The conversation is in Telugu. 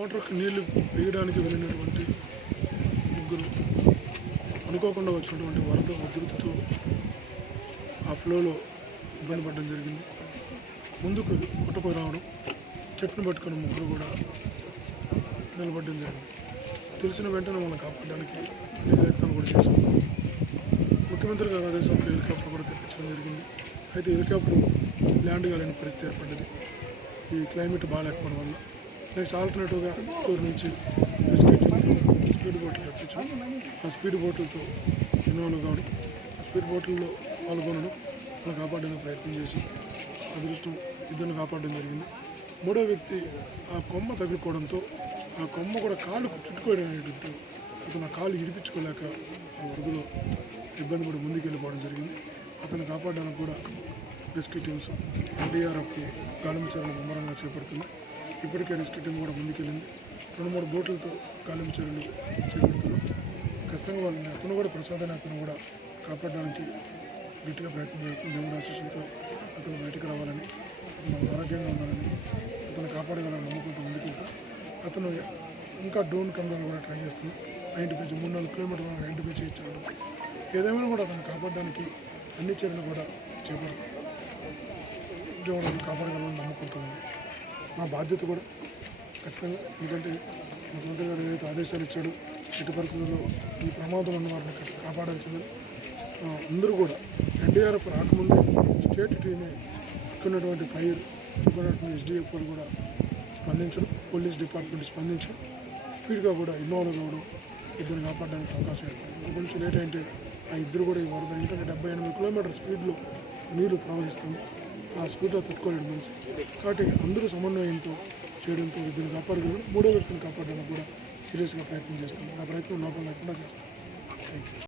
మోటార్కి నీళ్ళు వేయడానికి వెళ్ళినటువంటి ముగ్గురు అనుకోకుండా వచ్చినటువంటి వరద ఉధృతితో ఆ ఫ్లోలో ఇబ్బంది పడడం జరిగింది. ముందుకు కొట్టుకు రావడం చెట్టును పట్టుకున్న ముగ్గురు కూడా నిలబడడం జరిగింది. తెలిసిన వెంటనే మనం కాపాడడానికి అన్ని ప్రయత్నాలు కూడా చేశాం. ముఖ్యమంత్రి గారు ఆదేశాలతో హెలికాప్టర్ కూడా తెప్పించడం జరిగింది. అయితే హెలికాప్టర్ ల్యాండ్ కాలేని పరిస్థితి ఏర్పడ్డది. ఈ క్లైమేట్ బాగాలేకపోవడం వల్ల నెక్స్ట్ ఆల్టర్నేటివ్గా చిత్తూరు నుంచి బిస్కెట్ స్పీడ్ బోట్లు తెప్పించాం ఆ స్పీడ్ బోట్లతో ఇన్వాల్వ్ కావడం ఆ స్పీడ్ బోట్లలో పాల్గొనడం వాళ్ళు కాపాడడానికి ప్రయత్నం చేసి అదృష్టం ఇద్దరిని కాపాడడం జరిగింది. మూడో వ్యక్తి ఆ కొమ్మ తగులుకోవడంతో ఆ కొమ్మ కూడా కాళ్ళు చుట్టుకోవడం అనేటితో అతను ఆ కాళ్ళు ఇడిపించుకోలేక ఆ వరదలో ఇబ్బంది పడి ముందుకు వెళ్ళిపోవడం జరిగింది. అతను కాపాడడానికి కూడా రెస్క్యూ టీమ్స్ ఎన్డీఆర్ఎఫ్ గాలించర్యలు ముమ్మరంగా చేపడుతుంది ఇప్పటికే రెస్క్యూ టీం కూడా ముందుకెళ్ళింది. రెండు మూడు బోట్లతో గాలించర్యలు చేపడుతున్నాం. ఖచ్చితంగా వాళ్ళని అతను కూడా ప్రసాదాన్ని అతను కూడా కాపాడడానికి గట్టిగా ప్రయత్నం చేస్తుంది దేవుడి ఆశీస్సులతో అతను బయటకు రావాలని అతను ఆరోగ్యంగా ఉండాలని అతను కాపాడగలని నమ్మకంతో ముందుకెళ్తాం. అతను ఇంకా డ్రోన్ కెమెరాలు కూడా ట్రై చేస్తున్నాం. నైంటీ పేజీ మూడు నాలుగు కిలోమీటర్లు నైంటీ పేజీ ఇచ్చాడు ఏదేమైనా కూడా అతను కాపాడడానికి అన్ని చర్యలు కూడా చేపడతాం దేవుడు కాపాడగలని నమ్మకంతో ఉంది. మా బాధ్యత కూడా ఖచ్చితంగా. ఎందుకంటే ముఖ్యమంత్రి గారు ఏదైతే ఆదేశాలు ఇచ్చాడో ఎట్టి పరిస్థితుల్లో ఈ ప్రమాదం ఉన్న వారిని కాపాడాల్సిందని అందరూ కూడా ఎన్డీఆర్ఎఫ్ రాకముందే స్టేట్ టీమే ఎక్కున్నటువంటి ఫైర్ ఎక్కున్నటువంటి ఎస్డిఎఫ్ కూడా స్పందించడం పోలీస్ డిపార్ట్మెంట్ స్పందించడం స్పీడ్గా కూడా ఇన్వాల్వ్ కావడం ఇద్దరు కాపాడడానికి అవకాశం ఏర్పడింది. కొంచెం లేట్ అంటే ఆ ఇద్దరు కూడా ఈ వరద ఎందుకంటే డెబ్బై ఎనిమిది కిలోమీటర్ స్పీడ్లో నీరు ప్రవహిస్తుంది. ఆ స్పీడ్లో తట్టుకోలేడు మనిషి. కాబట్టి అందరూ సమన్వయంతో చేయడంతో ఇద్దరిని కాపాడగలరు మూడో వ్యక్తిని కాపాడడానికి కూడా సీరియస్గా ప్రయత్నం చేస్తాం. ఆ ప్రయత్నం లోపల లేకుండా చేస్తాం. Thank you